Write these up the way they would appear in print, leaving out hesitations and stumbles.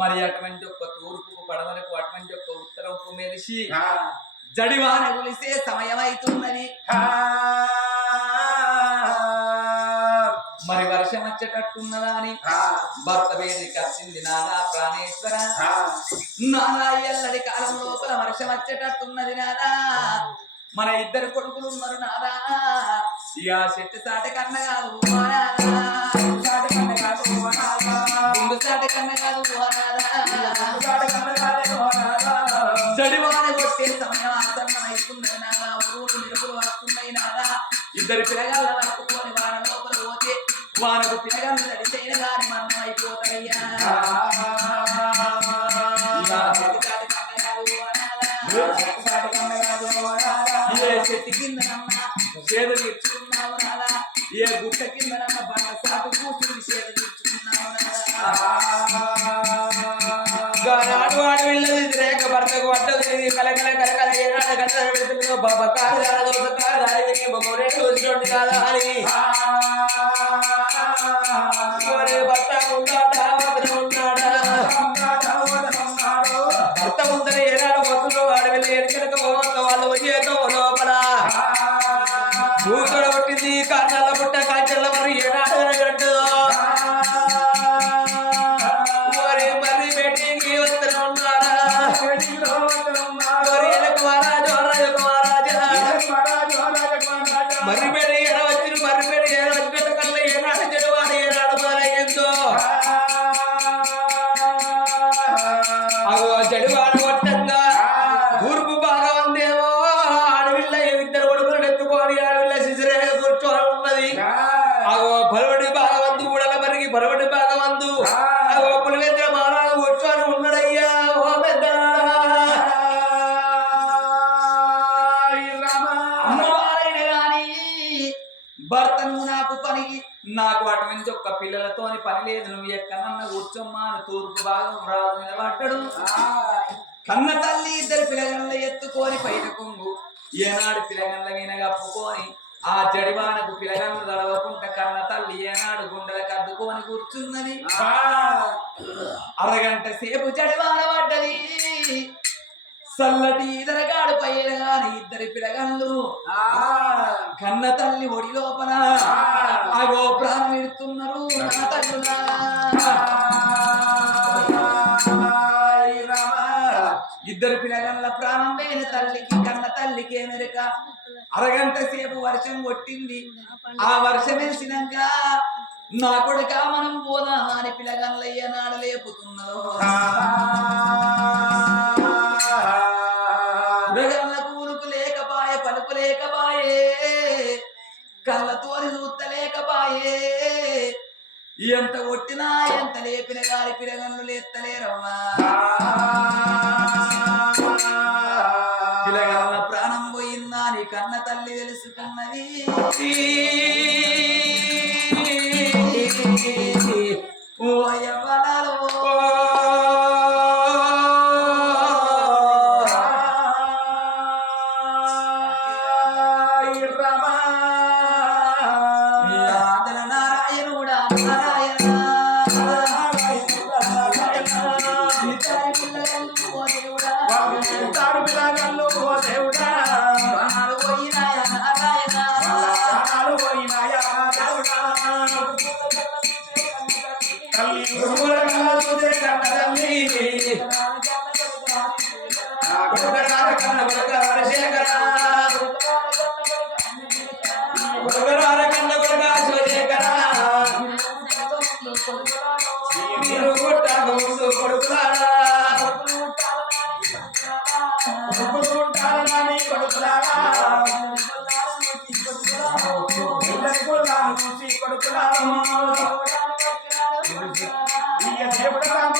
మరి అటువంటి ఒక తూర్పుకు పడమరకు అటువంటి ఒక ఉత్తరంకు మెరిసి జడివాన కులిసే సమయం అవుతున్నది. మరి వర్షం వచ్చేటట్టున్నదా అని భర్త వేదికి వచ్చింది. నాదా ప్రాణేశ్వర, నాదా ఎల్లడి కాలం లోపల వర్షం వచ్చేటట్టున్నది. నాదా మన ఇద్దరు కొడుకులు ఉన్నారు. నాదా ఇక చెట్టు సాట కన్న కాదు, ముందు సాట కన్న కాదు, జడివాన కొట్టే సమయం ఆసన్నం అవుతున్నది. నాదా ఊరు నిలుపులు వస్తున్నాయి. నాదా ఇద్దరు పిల్లగాళ్ళ పట్టుకొని వాన లోపల పోతే వానకు పిల్లగాళ్ళు తడిచైన గాని మన్నం అయిపోతాయ్యా. ఏ చెట్టు కిందనన్నా చేదు తీర్చుకున్నావు నాదా, ఏ గుట్ట కిందనన్నా బండ సాటు కూర్చుని చేదు తీర్చుకున్నావు నాడు వాడు వెళ్ళదు రేఖ భర్తకు పట్టదు కలకల కలకల ఏనాడు గంటలు పెడుతుందో బాబా కాదు చూసినట్టు కాదా అని భర్త ఉన్నాడా ఉన్నాడా భర్త ముందర ఏనాడు వస్తున్న వాడు వెళ్ళి ఎనకనక వాళ్ళు వచ్చేతో లోపల కూతురు పుట్టింది కాళ్ళ పుట్ట కాచల్ల మరి ఏనాడు అన్నట్టు మరి మర్రి బెట్టికి వస్తున్న ఉన్నాడా మర్రిపేట ఏడ వచ్చిన మర్రిపేట ఏడ వచ్చినట్టు కల్లా ఏనాడు జడవాడు ఏనాడు మారయ్యంతో జడివాడు కొట్టంగా తూర్పు బాగా ఉందేమో అడవిల్ల ఇద్దరు కొడుకులు ఎత్తుకొని అడవిల్ల శిశిరే కూర్చొని ఉన్నది. పరవడి భాగవంతు కూడా మరికి పరవడి భాగవంతు పులివెంద్ర మహారాజు కూర్చొని ఉన్నాడయ్యా. ఓ పెద్ద అమ్మవారైన గాని భర్తను నాకు పనికి నాకు అటువంటి ఒక్క పిల్లలతోని పని లేదు, నువ్వు ఎక్కడన్నా కూర్చోమ్మా అని తూర్పు భాగం రాజు నిలబడ్డాడు. కన్న తల్లి ఇద్దరు పిల్లగళ్ళ ఎత్తుకొని పైన కొంగు ఏనాడు పిల్లగళ్ళ మీద కప్పుకొని ఆ జడివానకు పిల్లగళ్ళు తడవకుంట కన్న తల్లి ఏనాడు గుండెలకు అద్దుకొని కూర్చున్నది. అరగంట సేపు జడివాన పడ్డది. చల్లటి ఇదరగాడు పైన గాని ఇద్దరి పిల్లగళ్ళు కన్న తల్లి ఒడి లోపల అగో ప్రాణం ఇడుతున్నారు. నా తల్లులా ఇద్దరు పిల్లగళ్ళ ప్రాణం పోయిన తల్లికి కన్న తల్లికి మెరక. అరగంట సేపు వర్షం కొట్టింది. ఆ వర్షం వేసినాక నా కొడుక మనం పోదామా అని పిల్లగళ్ళయ్య నాడు లేపుతున్నదో. పిల్లగళ్ళ కూలుకు లేకపాయే, పలుపు లేకపాయే, కళ్ళతోని చూస్తలేకపాయే. ఎంత కొట్టినా ఎంత లేపిన గాలి పిల్లగళ్ళు లేత్తలేరమ్మా. పిల్లగళ్ళ ప్రాణం పోయిందా నీ కన్న తల్లి తెలుసుకున్నది. ఓ యవ్వనాలో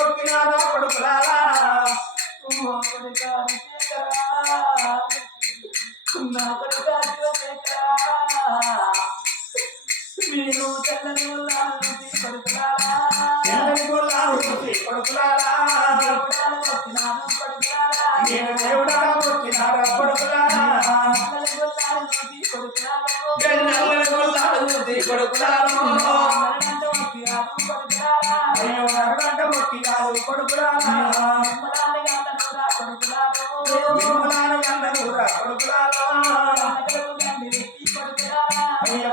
కొడుకులారా కొడుకులారా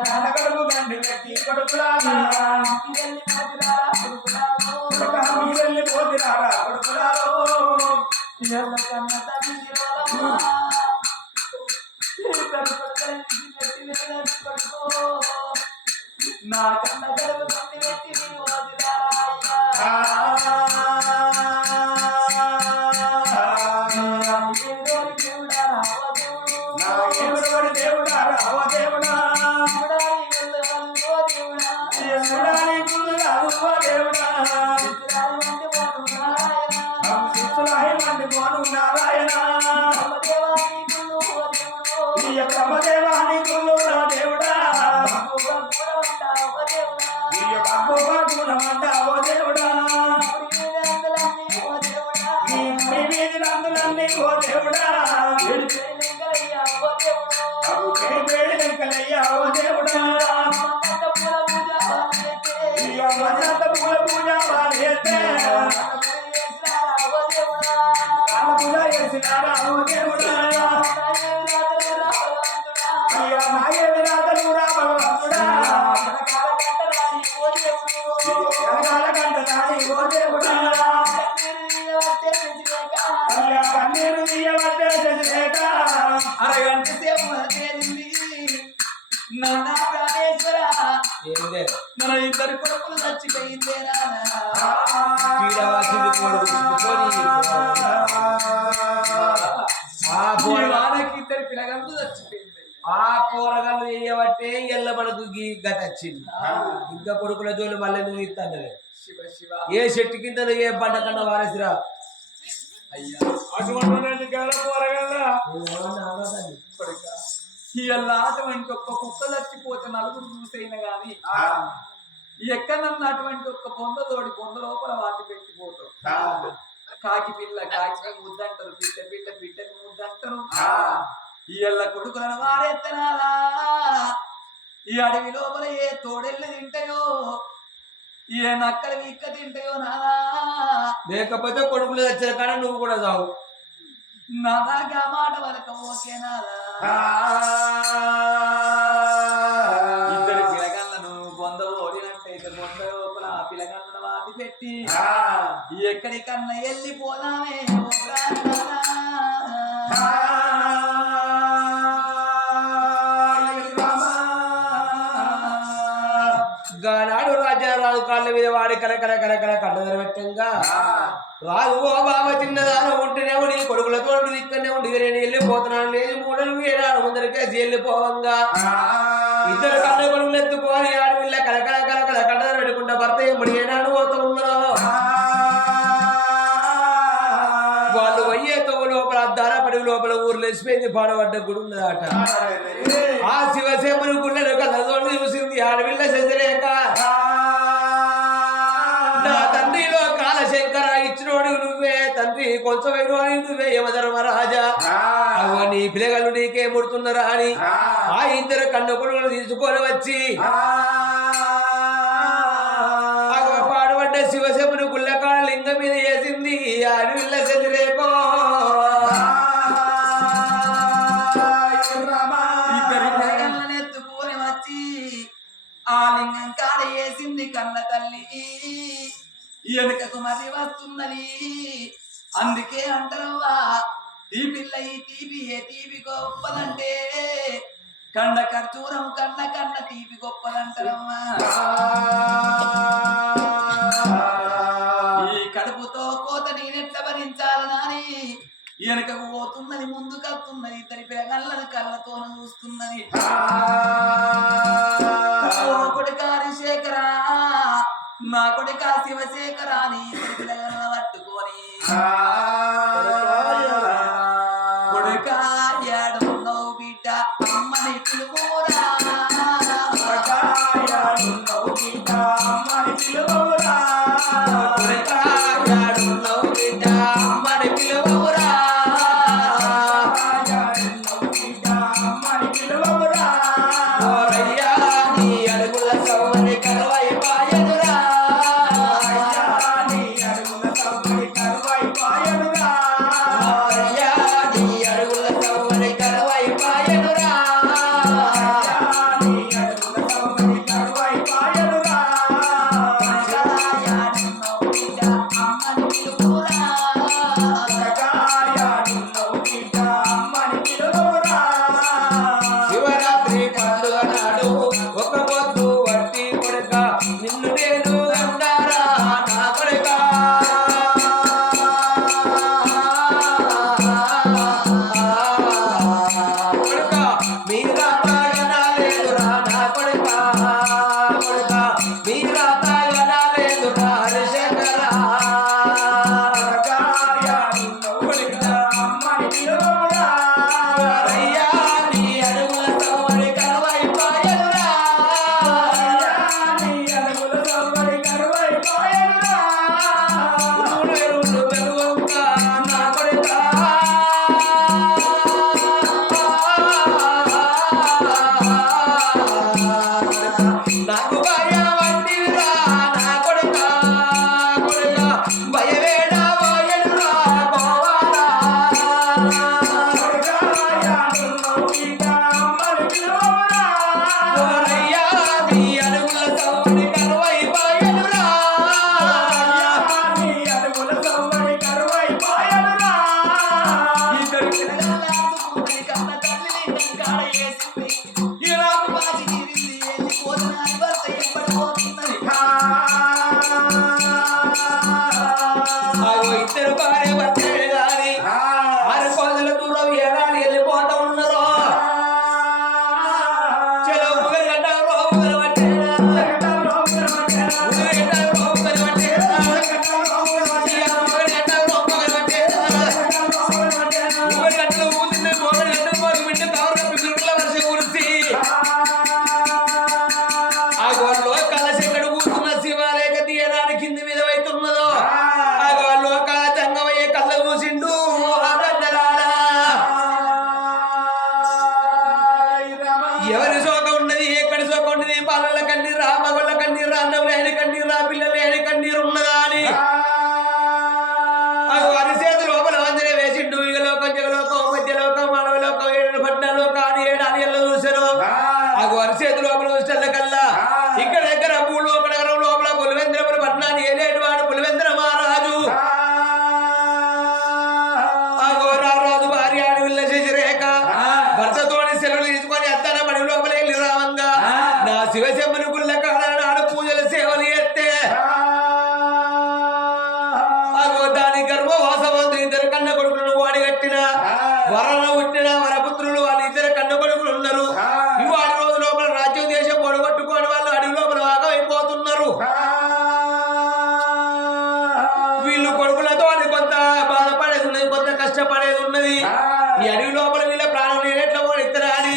కనకడుగు గండి వ్యక్తి కొడుకులారా వెళ్ళి పోతురారా కొడుకులారో నా కన్న గడువు కంటి పెట్టి దేవుడా రావ దేవుడా చూడాలి గుళ్ళు రావ దేవుడా మంది పోను నారాయణ బ్రహ్మదేవాని గుళ్ళు దేవుడా గుణమంటావో దేవుడా నందులన్నీ ఓ దేవుడా లెక్కలయ్యా ఓ దేవుడా పూల పూజ పూజ చేసినారా ఓ దేవుడా మాయేమి రాతలు రా భగవంతుడా కంటదాని ఓ దేవుడా కన్నీరు తీయబట్టే చదివేక అరగంట సేపు తేలింది నానా ప్రాణేశ్వర మన ఇద్దరు కొడుకులు చచ్చిపోయిందేనా వానకి ఇద్దరు పిల్లగంతులు చచ్చిపోయింది ఆ పోరగాళ్ళు వేయబట్టే ఎల్లబడకు గత వచ్చింది ఇంకా కొడుకుల జోలు మళ్ళీ నువ్వు ఇస్తాను శివ శివ ఏ చెట్టు కింద నువ్వు ఏ పంట కన్నా వారసిరా అయ్యా అటువంటి పోరగల్లా ఇలా అటువంటి ఒక్క కుక్క చచ్చిపోతే నలుగురు చూసైనా గాని ఎక్కడన్నా అటువంటి ఒక్క పొందతోడి పొంద లోపల వాటి పెట్టిపోతాడు కాకి పిల్ల కాకి ముద్దంటారు పిట్ట పిల్ల పిట్టకు ముద్దంటారు ఇళ్ళ కొడుకులను వారెత్తనాలా ఈ అడవి లోపల ఏ తోడెళ్ళు తింటాయో ఏ నక్కలు ఇక్క తింటాయో నాదా లేకపోతే కొడుకులు వచ్చిన కాడ నువ్వు కూడా చావు నాదాగా మాట వరకు ఓకే నాదా ఇద్దరు పిలగళ్ళను బొంద ఓడినట్టయితే బొంద లోపల ఆ పిలగళ్ళను వాటి పెట్టి ఎక్కడికన్నా వెళ్ళిపోదామే గానాడు రాజా రాజు కాళ్ళ మీద వాడి కలకల కలకల కళ్ళ పెట్టంగా రాజు ఓ బాబా చిన్నదాన ఉంటేనే నీ కొడుకులతో ఇక్కడనే ఉండి నేను వెళ్ళిపోతున్నాను లేదు మూడలు ఏడాడు ముందరికేసి వెళ్ళిపోవంగా ఇద్దరు కళ్ళ కొడుకులు ఎత్తుకొని ఆడపిల్ల కలకల కలకల కళ్ళ పెట్టుకుంటా భర్త ఎప్పుడు ఏనాడు పోతున్నా వాళ్ళు పోయే తవ్వు లోపల దారపడి లోపల ఊర్లో వేసిపోయింది పాడబడ్డ గుడి ఉన్నదట ఆ శివసేముని గుళ్ళను కళ్ళతోటి చూసింది ఆడపిల్ల చదిలేక నా తండ్రిలో కాలశంకర ఇచ్చినోడు నువ్వే తండ్రి కొంచెమైనా నువ్వే యమధర్మరాజా అవ్వ నీ పిల్లగాళ్ళు నీకే ముడుతున్నారా అని ఆ ఇద్దరు కన్న కొడుకులు తీసుకొని వచ్చి పాడబడ్డ శివసేముని గుళ్ళకాడ లింగం మీద వేసింది ఆడపిల్ల చదిలేకో ఎత్తుకొని వచ్చి ఆ లింగం కాడ వేసింది కన్న తల్లి వెనుకకు మరి వస్తున్నది అందుకే అంటారవ్వా ఈ పిల్ల ఈ తీపి ఏ తీపి గొప్పదంటే కండ ఖర్చూరం కన్న కన్న తీపి గొప్పదంటారమ్మా ఈ కడుపుతో కోత నేనెట్ల భరించాలనాని వెనకకు పోతున్నది ముందుకు వస్తున్నది ఇద్దరి పిల్లగాళ్ళని కళ్ళతోన చూస్తున్నది కొడుకా హరిశేఖరా నా కొడుకా శివశేఖరా అని ఇద్దరి పిల్లగాళ్ళ పట్టుకొని కొడుకా ఏడున్నావు బిడ్డ అమ్మని పిలువురా అమ్మని పిలువురా కొడుకా ఏడున్నావు బిడ్డ అమ్మని పిలువురా ఓరయ్యా నీ అడుగుల సౌవని కరువై పాయదురా సవ్వడి కరువై పాయనురా అయ్యా నీ అడుగుల సవ్వడి కరువై పాయనురా నీ అడుగుల సవ్వడి కరువై పాయనురా అమ్మని పిలుపురా కాయాడున్నవు బిడ్డ అమ్మని పిలువురా శివరాత్రి పండుగ నాడు ఒక పొద్దు వట్టి కొడుక నిన్ను నేను అంటారా నా కొడుక కొడుక మీరా తాగనా లేదురా నా కొడుక కొడుక మీరా తాగనా లేదురా హరిశంకరా కాయాడున్నవు బిడ్డ అమ్మని పిలువురా అయ్యా నీ అడుగుల సవ్వడి కరువై పాయనురా నీ అడుగుల సవ్వడి కరువై పాయనురా ఊరేరులు వెలుగొక్క నా కొడుక నాకు భయం వంటివిరా నా కొడుక కొడుక భయవేడ పోయనురా పోవాలా కాయాడున్నవు బిడ్డ అమ్మని పిలువురా ఓరయ్యా నీ అడుగుల సవ్వడి కరువై పాయనురా నీ అడుగుల సవ్వడి కరువై పాయనురా ఇద్దరు పిల్లగాళ్ళందుకుని కన్న తల్లిని కంకాడ వేసింది ఈ రాకు బాజీ తీరింది వెళ్ళిపోతున్నా భర్త ఎంబడిపోతున్నది ఆగో ఇద్దరు భార్య భర్తలు గాని 6 కోసల దూరం ఏడాది వెళ్ళిపోతా ఉన్నారు చలో ముగ్గురు గంటలు ముగ్గురు పట్టేరా ముగ్గురు గంటలు ముగ్గురు పట్టేరా ముగ్గురు గంటలు ముగ్గురు పట్టేరా ముగ్గురు గంటలు ఊదింది ముగ్గురు గంటలు మాకు వింటే కావడం పిల్లల వర్షం కురిసి ఆ గోడలో కలశెక్కడు కూర్చున్న శివాలయ తీయడానికి కింది మీద అవుతున్నదో ఆ గోడలో చంగమయ్యే కళ్ళ మూసిండు ఎవరి శోకం ఉన్నది ఎక్కడి శోకం ఉన్నది పాలల కన్నీరా మగళ్ళ కన్నీరా అన్నవులేని కన్నీరా పిల్లలేని కన్నీరు ఉన్నదా అని అరిసేతు లోపల వంజనే వేసిండు ఇక లోకం జగలోకం మధ్యలోకం మానవలోకం 7 పట్టణలోకం అని 7 ఆలయాల్లో చూశారు అరిసేతు లోపల చూసిన కల్లా ఇక్కడ దగ్గర భూలోక నగరం లోపల పులివెంద్రపురి పట్టణాన్ని ఏలేడు వాడు పులివెంద్ర మహారాజు రారాజు భార్య అడవిల్ల శశిరేఖ భర్తతోని సెలవులు తీసుకొని అత్తన పడి లోపల వెళ్ళి రావంగా నా శివశంభుని గుళ్ళ కాడ నాడు పూజల సేవలు ఎత్తే దాని గర్భవాసవంతు 2 కన్న కొడుకులను వాడి కట్టిన వరణ పుట్టిన వరపుత్రులు వాళ్ళు 2 కన్న కొడుకులు ఉన్నారు ఇవాడి రోజు లోపల రాజ్యం దేశం పొడగొట్టుకొని వాళ్ళు అడవి లోపల వాగమైపోతున్నారు వీళ్ళు కొడుకులతో కొంత బాధపడేది ఉన్నది కొంత కష్టపడేది ఉన్నది ఈ అడవి లోపల వీళ్ళ ప్రాణం నేను ఎట్లా కూడా ఇస్తారా అని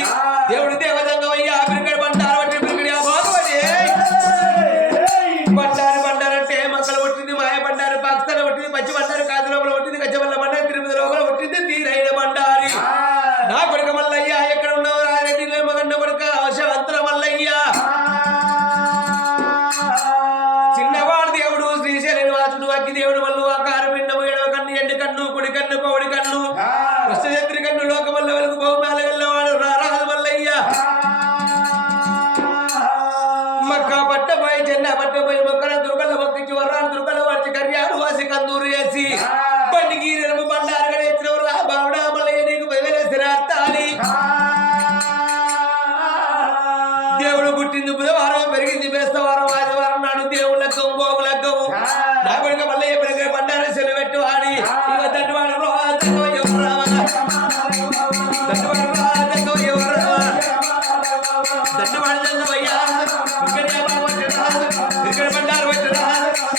దేవుడి దేవతంగా అయ్యా పిరికడి పంటారు బట్టి పిరికడి బండారు బండారంటే మక్కలు కొట్టింది మాయ బండారు పాకిస్తాన్ కొట్టింది పచ్చి బండారు కాదు లోపల కొట్టింది గచ్చబల్ల బండారు తిరుపతి లోపల కొట్టింది తీరైన బండారి నా కొడుక మల్లయ్య ఎక్కడ ఉన్నావు రారెడ్డి మగన్న కొడుక అవసరవంతుల మల్లయ్య చిన్నవాడు దేవుడు శ్రీశైలం వాసుడు అగ్గి దేవుడు మల్లు ఆకార పిండము 7వ కన్ను 2 కన్ను కుడి కన్ను పౌడి కన్ను కృష్ణచత్రి కన్ను లోకమల్ల వెలుగు బహుమాల వెళ్ళవాడు రారాజు మల్లయ్య మక్క పట్టబోయి చెన్న పట్టబోయి మొక్కల దుర్గల మొక్కించి వర్రాలు దుర్గల వాడిచి కర్యాలు వాసి కందూరు వేసి బండికి రెలుము బండారు గడేసిన రా బావుడా మల్లయ్య నీకు బయలుదేరాలి దేవుడు పుట్టింది బుధవారం పెరిగింది బేస్తవారం ఆదివారం నాడు దేవుళ్ళ గోవు లగ్గవు నా కొడుక మల్లయ్య పెరిగే బండారు సెలవు పెట్టు వాడి ఇవ దండవాడు దండవాడు దండవయ్యా ఇక్కడ బండారు పెట్టరా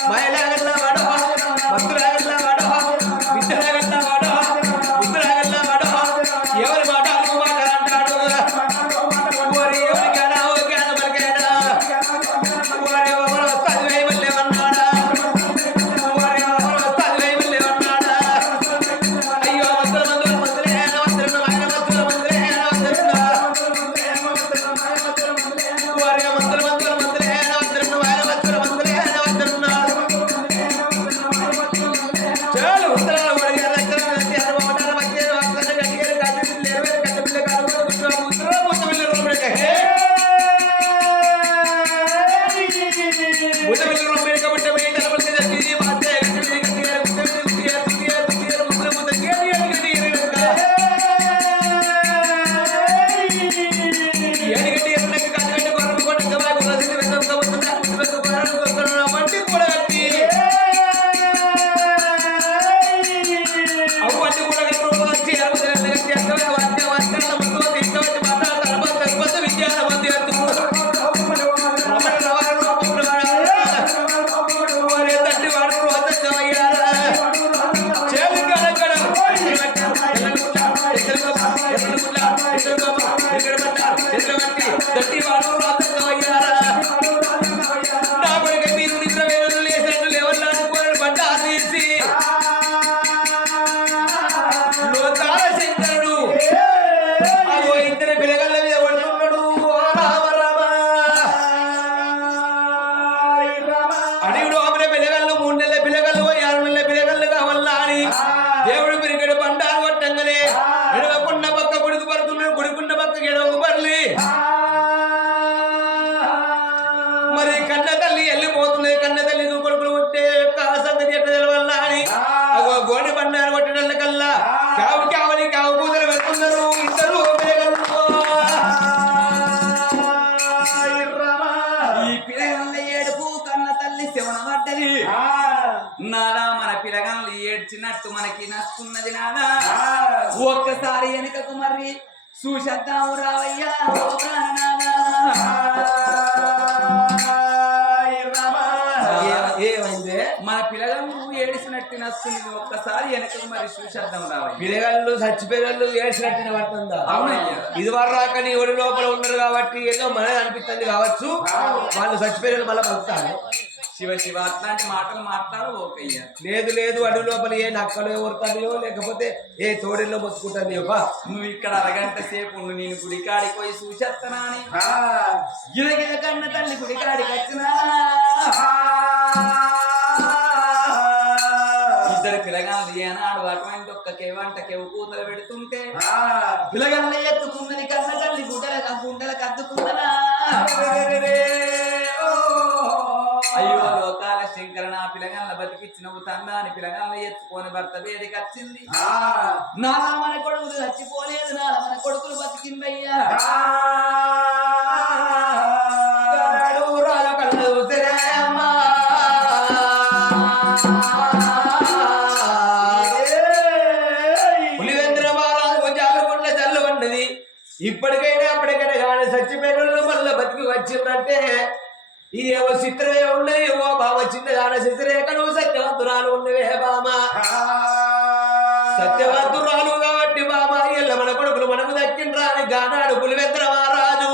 మాయలాగట్లా వాడో భక్తులాగట్లా వాడో అగో గోడి బండారు కొట్టినల్ల కల్లా కావు కావని కావు కూతురు పెడుతున్నారు ఇద్దరు పిల్లగళ్ళు. ఈ పిల్లగల్ల ఏడుపు కన్న తల్లి శవన పడ్డది. నాదా మన పిల్లగల్లు ఏడ్చినట్టు మనకి నచ్చుకున్నది నాదా. ఒక్కసారి వెనుకకు మరి చూసేద్దాము రావయ్యా ఓ ప్రాణనాదా. ఏమైందే మన పిల్లగల్లు ఏడిసినట్టు నచ్చుకున్నది. ఒక్కసారి వెనుకకు మరి చూసేద్దాం రావయ్య. పిల్లగాళ్ళు చచ్చిపోయినళ్ళు ఏడ్చినట్టిన పడుతుందా? అవునయ్యా. ఇది వారు రాక నీ ఒడి లోపల ఉన్నారు కాబట్టి ఏదో మనది అనిపిస్తుంది కావచ్చు. వాళ్ళు చచ్చిపోయిన మళ్ళీ బతుకుతారు. శివ శివ అట్లాంటి మాటలు మాట్లాడు ఓకయ్యా. లేదు లేదు అడుగు లోపల ఏ నక్కలు ఎవరుతాయో లేకపోతే ఏ తోడేల్లో బతుకుంటాను. నువ్వు ఇక్కడ అరగంట సేపు ఉండు, నేను గుడికాడికి పోయి చూసేస్తానా అని గిలగిల కన్న తల్లి గుడికాడికి వచ్చినా. ఇద్దరు పిల్లగాళ్ళు ఏనాడు అటువంటి ఒక్క కేవంట కేవు కూతలు పెడుతుంటే పిల్లగాళ్ళ ఎత్తుకున్నది కన్న తల్లి గుండెలకు అద్దుకున్నదా. అయ్యో లోకాల శంకర నా పిల్లగాళ్ళ బతికిచ్చినవు తందాని పిల్లగాళ్ళ ఎత్తుకొని భర్త వేడికి వచ్చింది. నాలా మన కొడుకులు చచ్చిపోలేదు, నాలా మన కొడుకులు బతికిందయ్యా. పులివెంద్ర మహారాజు జాలగుండ జల్లు పడ్డది. ఇప్పటికైనా అప్పటికైనా కానీ చచ్చిపోయిన మళ్ళీ బతికి వచ్చిందంటే ఇదేవో చిత్రమే ఉన్నది. ఓ బామ చిన్నదాన చిత్రేక నువ్వు సత్యవంతురాలు ఉన్నవే బామ. సత్యవంతురాలు కాబట్టి బామ ఇళ్ళ మన కొడుకులు మనకు దక్కిండ్రా అని గానాడు పులివెంద్ర మహారాజు.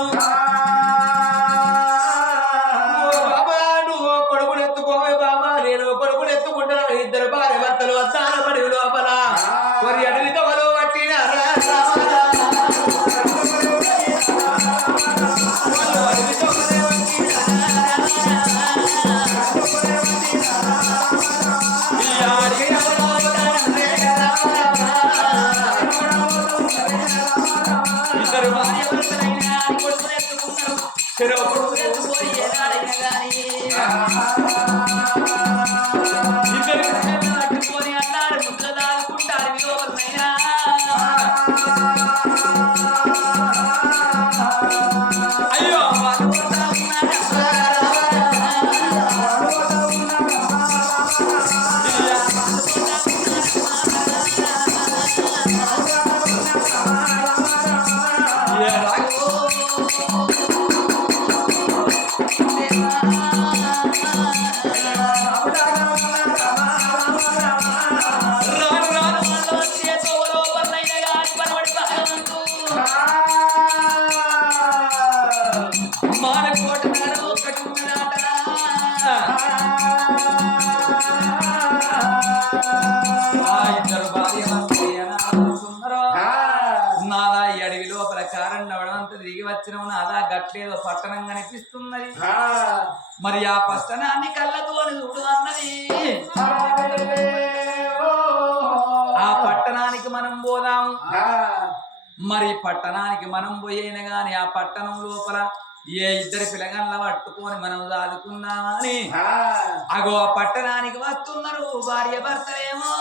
బాబా నువ్వు కొడుకులు ఎత్తుకోవే బామ, నేను కొడుకులు ఎత్తుకుంటున్నాను. ఇద్దరు భార్య భర్తలు వస్తాన పడి లోపల మరి అడవితో పట్టిన ఇద్దరు భార్య భర్తలైనా కొడుకులు ఎత్తుకున్నారు. చెరో కొడుకులు ఎత్తుకొని ఏనాడైనా గాని ఇద్దరు అట్టుకొని అన్నాడు ముద్ర దాదుకుంటారు విలువలైనా. అయ్యో వాళ్ళు కొడతా ఇద్దరు భార్య నాదా ఈ అడవి లోపల కారణం అవడంత దిగి వచ్చిన నాదా గట్లేదో పట్టణం కనిపిస్తున్నది. మరి ఆ పట్టణాన్ని కళ్ళతో చూడు అన్నది. ఆ పట్టణానికి మనం పోదాం. మరి పట్టణానికి మనం పోయేనా గాని ఆ పట్టణం లోపల ఏ ఇద్దరు పిల్లగాళ్ళ పట్టుకొని మనం దాదుకుందామని అగో పట్టణానికి వస్తున్నారు భార్య భర్తలేమో.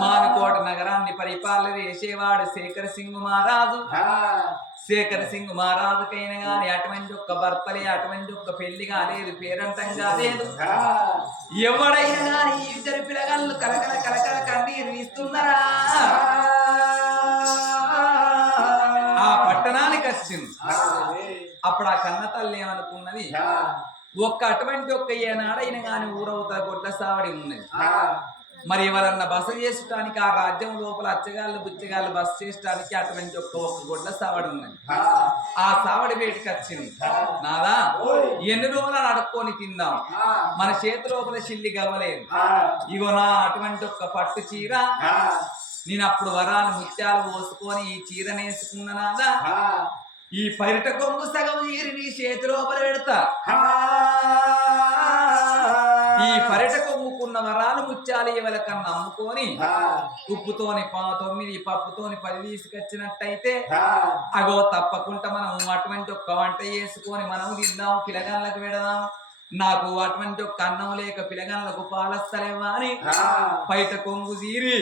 మానుకోట నగరాన్ని పరిపాలన చేసేవాడు శేఖర్ సింగ్ మహారాజు. శేఖర్ సింగ్ మహారాజుకైనా గాని అటువంటి ఒక్క భర్తలే అటువంటి ఒక్క పెళ్లి కాలేదు, పేరంటం కాలేదు. ఎవడైనా గాని ఇద్దరు పిల్లగాళ్ళు కలకల కలకల కన్నీరు ఇస్తున్నారా. ఆ పట్టణానికి వచ్చింది. అప్పుడు ఆ కన్న తల్లి ఏమనుకున్నది, ఒక్క అటువంటి ఒక్క ఏనాడైనా గాని ఊరవుతా గొడ్ల సావడి ఉన్నది. మరి ఎవరన్నా బస చేసుకోవడానికి ఆ రాజ్యం లోపల అచ్చగాళ్ళు బుచ్చగాళ్ళు బస చేసుకోవడానికి అటువంటి ఒక్క గొడ్ల సావడి ఉన్నది. ఆ సావడి బయటికి వచ్చింది. నాదా ఎన్ని రోజులు అడుక్కొని తిందాం, మన చేతి లోపల చిల్లి గవ్వలేదు. ఇగో నా అటువంటి ఒక్క పట్టు చీర, నేను అప్పుడు వరాలు ముత్యాలు పోసుకొని ఈ చీరనేసుకున్న నాదా, ఈ పరిట కొంగు సగం చీరి నీ చేతి లోపల పెడతా. ఈ పరిట కొమ్ముకున్న వరాలు ముత్యాలు ఎవరికన్నా అమ్ముకొని ఉప్పుతోని 9 పప్పుతోని 10 తీసుకొచ్చినట్టయితే అగో తప్పకుండా మనం అటువంటి ఒక్క వంట చేసుకొని మనం తిందాం, పిల్లగాళ్ళకి పెడదాం. నాకు అటువంటి ఒక అన్నం లేక పిలగనలకు పాలస్తలేవా అని బయట కొంగు తీరి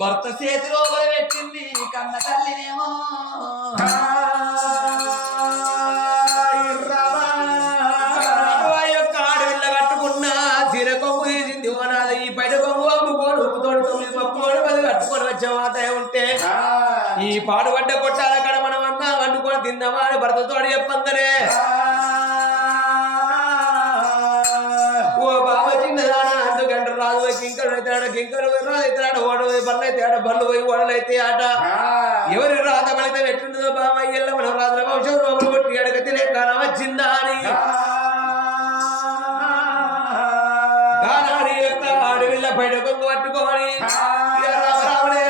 భర్త చేతిలో పెట్టింది కన్న తల్లినేమో కట్టుకున్నా చీర కొంగు తీసింది ఓనాది ఈ బయట కొంగు అమ్ముకోడు ఉప్పుతోడు 9 పప్పుతోడు 10 కట్టుకొని వచ్చే మాట ఉంటే ఈ పాడుపడ్డ కొట్టాల కడ మనం అన్నా వండుకొని తిందామా అని భర్తతోడు చెప్పందనే ఓ బాబా చిన్నదానా అందుకంటే రాజు కింకరు తేడా కింకరు రాదు ఓడలు బళ్ళు అయితే ఆట బళ్ళు పోయి ఓడలైతే ఆట ఎవరి రాత ఫలితం ఎట్లుంటుందో బాబా ఎల్ల మనం రాజుల వంశం లోపల కొట్టి అడగ తెలియకాలం వచ్చిందా అని గానాడి యొక్క అడవిల్ల బయట కొంగు పట్టుకొని రామరామనే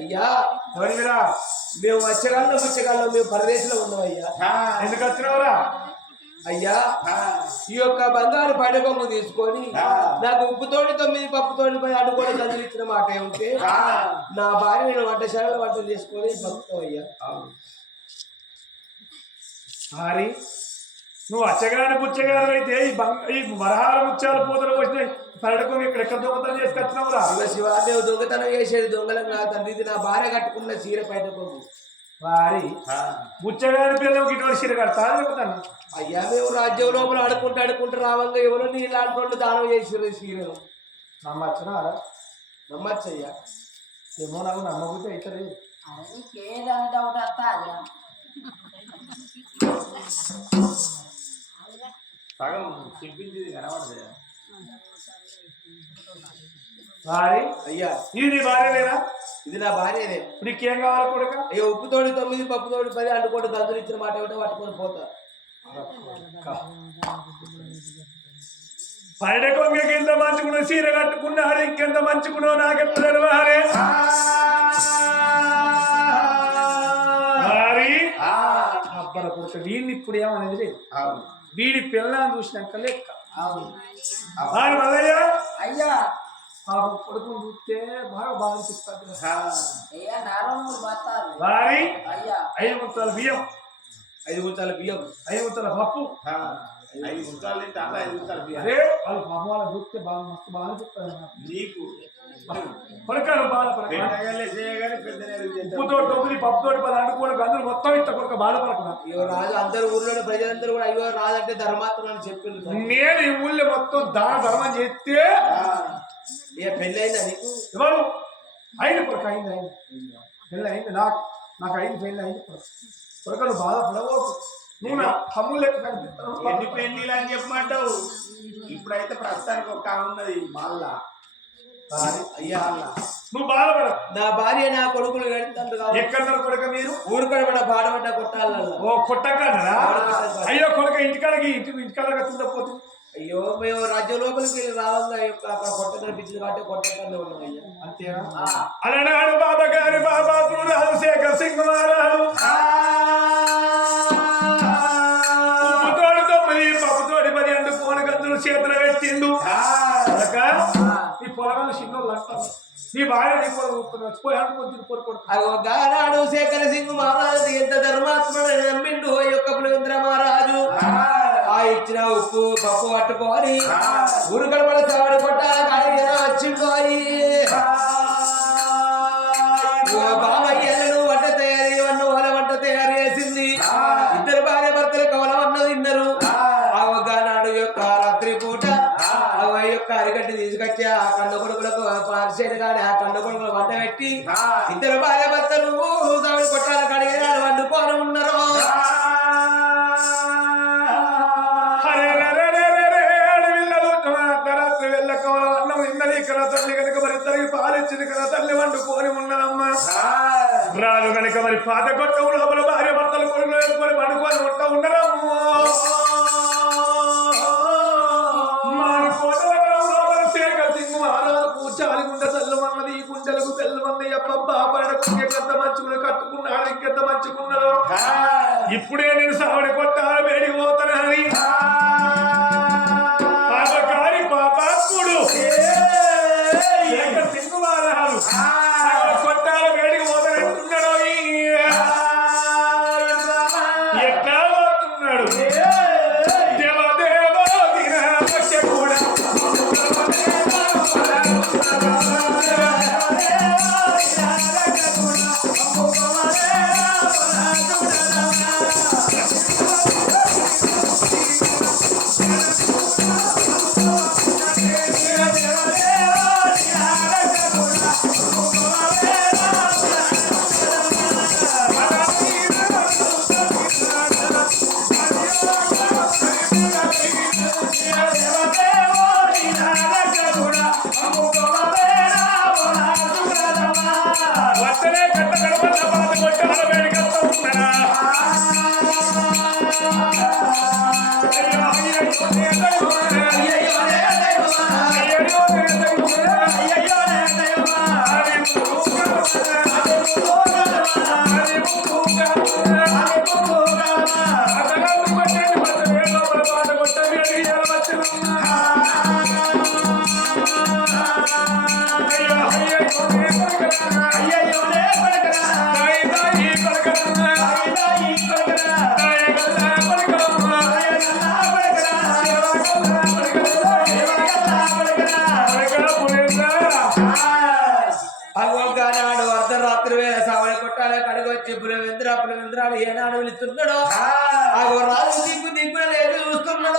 అయ్యా మేము వచ్చగాల్లో పుచ్చగాల్లో మేము పరదేశంలో ఉన్నాం అయ్యా ఎందుకు వచ్చినావురా అయ్యా ఈ యొక్క బంగారు పడకొమ్ము తీసుకొని నాకు ఉప్పుతోటి 9 పప్పుతోటి 10 అనుకోని గదులు ఇచ్చిన మాట ఏమిటే నా భార్య నేను వంటశాలలో వంటలు చేసుకొని బతుకుతాం అయ్యా మరి నువ్వు అచ్చగాని పుచ్చగారు అయితే ఈ వరహాల ముత్యాల పూతలు వచ్చినాయి పడకం ఇక్కడ ఎక్కడ దొంగతనం చేసుకొచ్చినావురా శివ నువ్వు దొంగతనం చేసేది దొంగలం నా తండ్రి ఇది నా భార్య కట్టుకున్న చీర పైటకొమ్ము వారి ముచ్చగాని పిల్లలకి ఇటువంటి చీర కడతా చెప్తాను అయ్యా మేము రాజ్యం లోపల ఆడుకుంటూ రావంగా ఎవరో నీ ఇలాంటి వాళ్ళు దానం చేసిరు చీరలు నమ్మచ్చునారా నమ్మచ్చయ్యా ఏమో నాకు నమ్మకపోతే అవుతుంది ఏదని డౌట్ వస్తా సగం చెప్పింది కనబడదు వారి అయ్యా ఇది నీ భార్యనేనా ఇది నా భార్యనే నీకేం కావాలి కొడుక అయ్యో ఉప్పుతోటి 9 పప్పుతోటి 10 అంటుకోటి గంతులు ఇచ్చిన మాట ఏమిటో పట్టుకొని పోతా పడకొంగకి ఎంత మంచుకున్నా చీర కట్టుకున్నాడు ఇంకెంత మంచుకున్నావు నాకెప్పుడు తెలవాలి అబ్బర కొడుకు వీడిని ఇప్పుడు ఏమనేది లేదు వీడి పిల్లని చూసినాక లెక్క వారి మల్లయ్య అయ్యా పాపం కొడుకుని చూస్తే బాగా అనిపిస్తుంది అయ్యా నారాయణ బతారు వారి అయ్యా 5 ముత్తాల బియ్యం 5 గుంటల బియ్యం 5 ముత్తాల పప్పు 5 గుంటలు తింటే అలా 5 గుంటలు బియ్యం. అదే వాళ్ళు పాపం వాళ్ళని చూస్తే మస్తు బాగా చెప్తారు నీకు కొడుకారు బాధపడక పెట్టగలే చేయగానే పెద్దనే ఉప్పుతో 9 పప్పుతో 10 అనుకోవడం గందులు మొత్తం ఇట్లా కొడుక బాధపడకుండా అయ్యో రాజు అందరు ఊర్లోని ప్రజలందరూ కూడా అయ్యో రాజంటే ధర్మాత్మ అని చెప్పిండు నేను ఈ ఊళ్ళో మొత్తం దాన ధర్మం చేస్తే ఏ పెళ్ళి అయిందా నీకు ఎవరు అయింది కొడుకు అయింది పెళ్ళి అయింది నాకు అయింది పెళ్ళి అయింది కొడుకలు బాధపడవోకు నువ్వు నా తమ్ముడు లెక్క కనిపిస్తాను ఎన్ని పెళ్లిలు అని చెప్పమంటావు ఇప్పుడైతే ప్రస్తుతానికి ఒక ఆమె ఉన్నది మళ్ళా అయ్యా నువ్వు బాధపడ నా భార్య నా కొడుకులు వెళ్తాను ఎక్కడ కొడుక మీరు ఊరుకడ బాధపడ్డ కొట్టాల ఓ కొట్టకరా అయ్యో కొడుక ఇంటికాడకి ఇంటికాడగా తుండపోతుంది అయ్యో మేము రాజ్యం లోపలికి వెళ్ళి రావంగా అక్కడ కొట్ట కనిపించింది కాబట్టి కొట్టనే ఉన్నాం అయ్యా. అంతేనా అలనాడు బాబా గారి బాబా రాజశేఖర్ సింగ్ మహారాజు ఉప్పుతోడు 9 పప్పుతోడి 10 అంటూ కోని గంతులు చేతులు పెట్టిండు నీ పొలగాలు సిగ్నల్ అంటారు నీ భార్య నీ పొలం పోయాడు కొంచెం పొరుకోడు గానాడు శేఖర సింగ్ మహారాజు ఎంత ధర్మాత్ముడు నమ్మిండు ఓ యొక్క పులివేంద్ర మహారాజు ఆ ఇచ్చిన ఉప్పు పప్పు పట్టుకొని ఊరు కడపడ సాడు కొట్టాల కాడి వచ్చిండు ఓ బామయ్యను వంట తయారీ వన్ను వాళ్ళ వంట తయారు చేసింది ఇద్దరు భార్య భర్తలు కవలం అన్నది తిన్నారు అవగానాడు యొక్క రాత్రి పూట యొక్క అరిగట్టి తీసుకొచ్చి ఆ కండ కొడుకులకు పరిచయం కానీ ఆ కండ కొడుకులు వంట పెట్టి ఇద్దరు భార్య భర్తలు సావిడి కొట్టాల కడిగి వండుకొని ఉన్నారు తల్లి కనుక మరి తల్లి పాలిచ్చింది కదా తల్లి వండుకొని ఉన్నదమ్మా రాలు కనుక మరి పాత కొట్ట లోపల భార్య భర్తలు కొడుకులు వేసుకొని వండుకొని కొట్ట ఉండరమ్మో శేఖర్ సింగ్ మహారాజు చాలిగుండ చల్లమన్నది ఈ గుండెలకు తెల్లమన్నది అబ్బా పడకు ఎంత మంచుకుని కట్టుకున్నాడు ఇంకెంత మంచుకున్నాడు ఇప్పుడే నేను సావడి కొట్టాలి వేడికి పోతానని పాపకారి పాపాత్ముడు శేఖర్ సింగ్ మహారాజు కొట్టాలి వేడికి పోతానంటున్నాడు ఎట్లా పోతున్నాడు దేవదేవ కూడా నాడు అర్ధరాత్రి వేళ సావడి కొట్టాల కడుగొచ్చి పులివేంద్రాలు ఏనాడు వెళుతున్నాడో ఆ రాజు దిక్కు దిక్కున లేదు చూస్తున్నాడు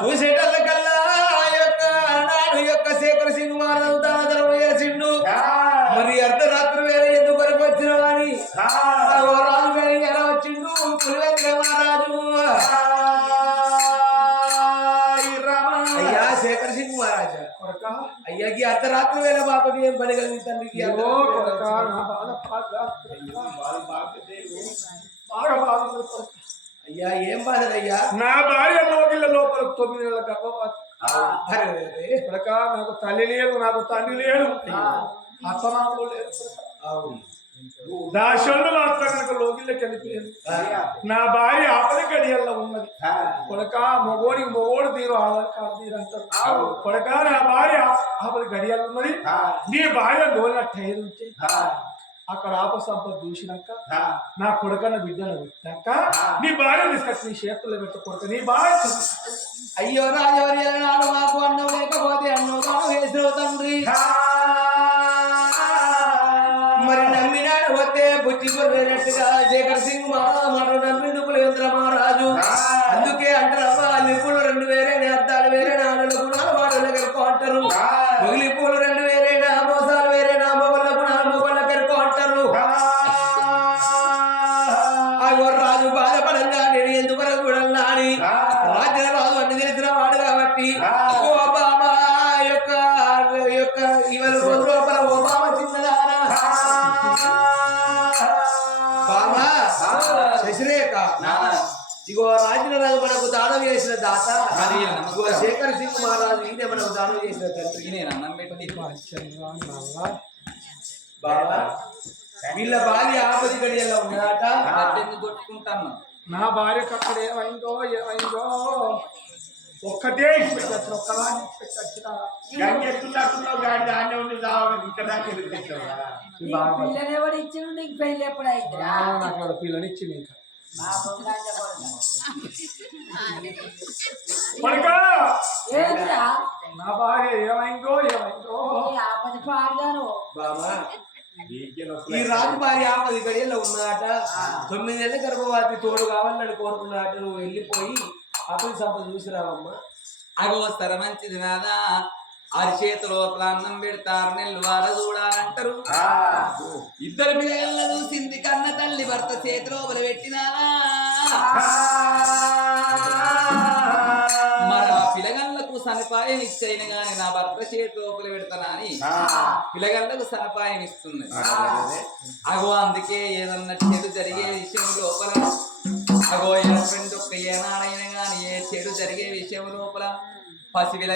చూసేటల్లకల్లా యొక్క నాడు యొక్క శేఖర్ సింగ్ మహారాజు తన చేసిండు మరి అర్ధరాత్రి వేళ ఎందుకు వరకు వచ్చిన వాని రాజు వేళ ఎలా వచ్చిండు పులివేంద్ర మహారాజు అయ్యా శేఖర్ సింగ్ మహారాజా అయ్యాకి అర్ధరాత్రి వేళ మాతో ఏం పని కలిగి తండ్రికి అయ్యా ఏం బాధలయ్యా నా భార్య లోగిళ్ళ లోపల 9 నెలల గర్భవతి నాకు తల్లి లేదు నాకు తండ్రి లేడు అత్తమామలు లేదు దాశళ్ళు మాత్రం కనుక లోగిళ్ళకి వెళ్ళిపోయాను నా భార్య ఆపది గడియల్లో ఉన్నది కొడక మొగోడికి మొగోడు తీరు ఆధార్ తీరు అంటారు కొడక నా భార్య ఆపది గడియల్లో ఉన్నది నీ భార్య లోన టైర్ ఉంటే అక్కడ ఆపసంపద చూసినాక నా కొడుకన్న బిడ్డను పెట్టాక నీ భార్య తీసుకొచ్చి నీ చేతుల్లో పెట్ట కొడుక నీ భార్య అయ్యో రాజవరి నాడు మాకు అన్నం లేకపోతే అన్నం వేసిన తండ్రి మరి నమ్మినాడు వస్తే బుద్ధి కొరినట్టుగా శేఖర్ సింగ్ మాట నమ్మిండు పులివేంద్ర మహారాజు అందుకే అంటారా లిపులు 2 వేరే అద్దాలు వేరే నాలుగు గుణాలు వాడు దగ్గరకు అంటారు మొగిలి పూలు 2 వేరే మోసాలు వేరే నా మొగళ్ళకు 4 మొగళ్ళ దగ్గరకు అంటారు రాజు బాధపడంగా నేను ఎందువరకు చూడాలని అని రాజు అన్ని తెలిసిన వాడు కాబట్టి ఓబామా యొక్క ఇవాళ రోజు లోపల ఓబామా చిన్నదానా బామా శశిరేఖ ఇగో రాజు మనకు దానం చేసిన దాత అది ఇగో నమస్కారం. శేఖర్ సింగ్ మహారాజు ఈయన మనకు దానం చేసిన తండ్రి ఈ నేను అన్నం పెట్టి బాబా వీళ్ళ భార్య ఆపది గడియలో ఉన్నదాట ఎందుకు కొట్టుకుంటాను నా భార్యకు అక్కడ ఏమైందో ఒక్కటే ఇష్టం ఒక్కదాన్ని పెట్టచ్చిన గంగెత్తున్నట్టున్నావు గాడి దాన్నే ఉండి రావాలి ఇక్కడ దాకా ఎందుకు తెచ్చావురా? పిల్లని ఎవడు ఇచ్చిన నీకు పెళ్ళి ఎప్పుడు అయిందిరా నాకు వాళ్ళ పిల్లనిచ్చింది ఇంకా మా బొంగాంజ కొడుకా, ఏదిరా నా భార్య ఏమైందో ఈ ఆపది పాడుగాను బాబా నీకేం ఈ వస్తున్నాయి? రాజు భార్య ఆపది గడియలో ఉన్నదాట 9 నెలల గర్భవతి తోడు కావాలని కోరుకున్నట్టు నువ్వు వెళ్ళిపోయి ఆపది సంపద చూసి రావమ్మా అగో సర మంచిది నాదా అరిచేత లోపల అన్నం పెడతారు నెల్లు వార చూడాలంటారు ఇద్దరు పిల్లగల్ల చూసింది కన్న తల్లి భర్త చేతి లోపల పెట్టినానా మరి ఆ పిల్లగల్లకు సనపాయం ఇచ్చైన గాని నా భర్త చేతి లోపల పెడతానా అని పిల్లగల్లకు సనపాయం ఇస్తుంది అగో అందుకే ఏదన్నా చెడు జరిగే విషయం లోపల అగో ఏ ఫ్రెండ్ ఒక్క ఏనాడైనా గాని ఏ చెడు జరిగే విషయం లోపల పసివిల